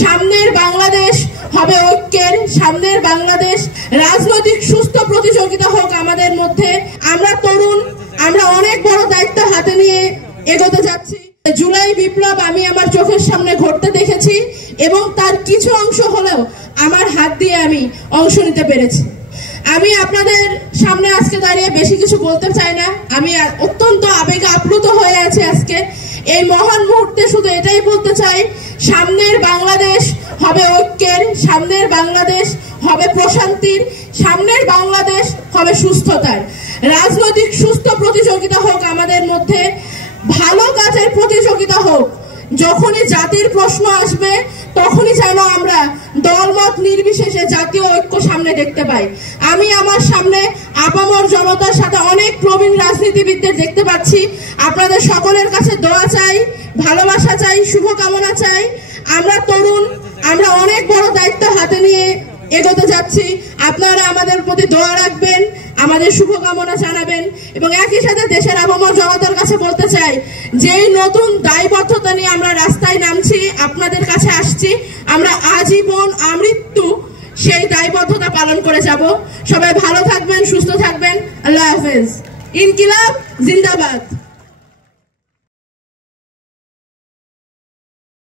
সামনের বাংলাদেশ হবে ঐক্যের, সামনের বাংলাদেশ রাজনৈতিক সুস্থ প্রতিযোগিতা হোক আমাদের মধ্যে। আমরা তরুণ, আমরা অনেক বড় দায়িত্ব হাতে নিয়ে এগোতে যাচ্ছি। জুলাই বিপ্লব আমি আমার চোখের সামনে ঘটতে দেখেছি এবং তার কিছু অংশ হলেও আমার হাত দিয়ে আমি অংশ নিতে পেরেছি। আমি আপনাদের সামনে আজকে দাঁড়িয়ে বেশি কিছু বলতে চাই না। আমি অত্যন্ত আবেগে আপ্লুত হয়ে আছি আজকে এই মহান মুহূর্তে। শুধু এটাই বলতে চাই, সামনের বাংলাদেশ হবে ঐক্যের, সামনের বাংলাদেশ হবে প্রশান্তির, সামনের বাংলাদেশ হবে সুস্থতার। রাজনৈতিক সুস্থ প্রতিযোগিতা হোক আমাদের মধ্যে, ভালো কাজের প্রতিযোগিতা হোক। যখনই জাতির প্রশ্ন আসবে তখনই যেন আমরা দলমত নির্বিশেষে জাতীয় ঐক্য সামনে দেখতে পাই। আমি আমার সামনে আপামর জনতার সাথে অনেক প্রবীণ রাজনীতিবিদদের দেখতে পাচ্ছি। আপনাদের সকলের কাছে দোয়া চাই, ভালোবাসা চাই, শুভকামনা চাই। আমরা তরুণ, আমরা অনেক বড় দায়িত্ব হাতে নিয়ে এগোতে যাচ্ছি। আপনারা আমাদের প্রতি দোয়া রাখবেন, আমাদের শুভকামনা জানাবেন এবং একই সাথে দেশের আপামর জনতার কাছে বলতে চাই, যেই নতুন দায়বদ্ধতা নিয়ে আমরা রাস্তায় নামছি, আপনাদের কাছে আসছি, আমরা আজীবন আমৃত্যু সেই দায়বদ্ধতা পালন করে যাব। সবাই ভালো থাকবেন, সুস্থ থাকবেন। আল্লাহ হাফেজ। ইনকিলাব জিন্দাবাদ।